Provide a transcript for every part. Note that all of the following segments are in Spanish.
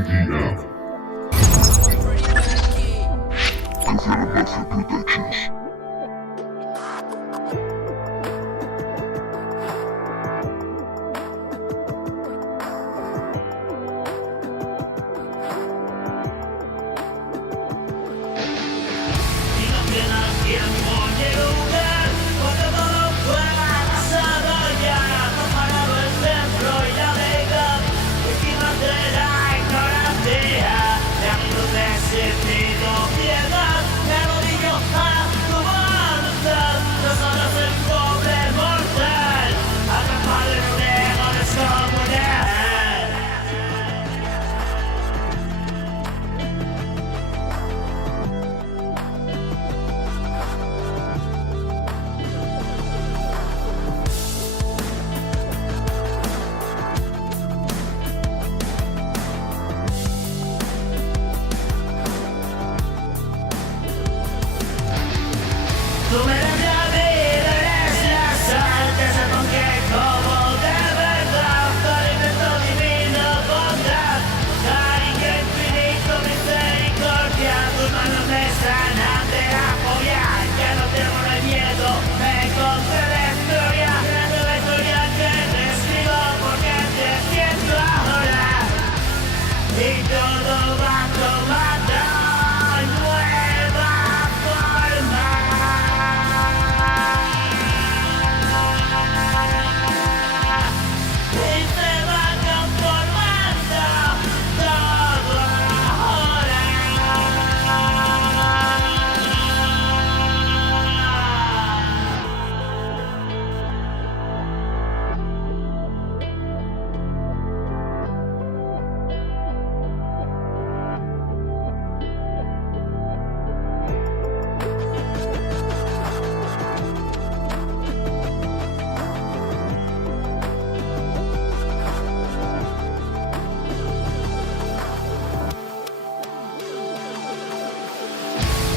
KDF. CafialamafiaProd Productions. Tiempo ni lugar, cuando todo fuera arrasado ya, profanado el templo y la deidad, víctimas de la ignorancia, cruces y pido piedad, me arrodillo a tu voluntad, no solo soy pobre mortal, atrapado en un ego descomunal. Tú me eres la vida, eres la sal que se ponga como de verdad, alimento, divino, bondad, cariño, infinito, misericordia, tus manos me sanan de apoyar, que no tengo no hay miedo, me encontré la historia que te escribo porque te siento ahora, y todo va tomando nueva forma. Y se va conformando todo ahora.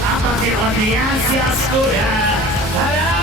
Amo mi ansia oscura.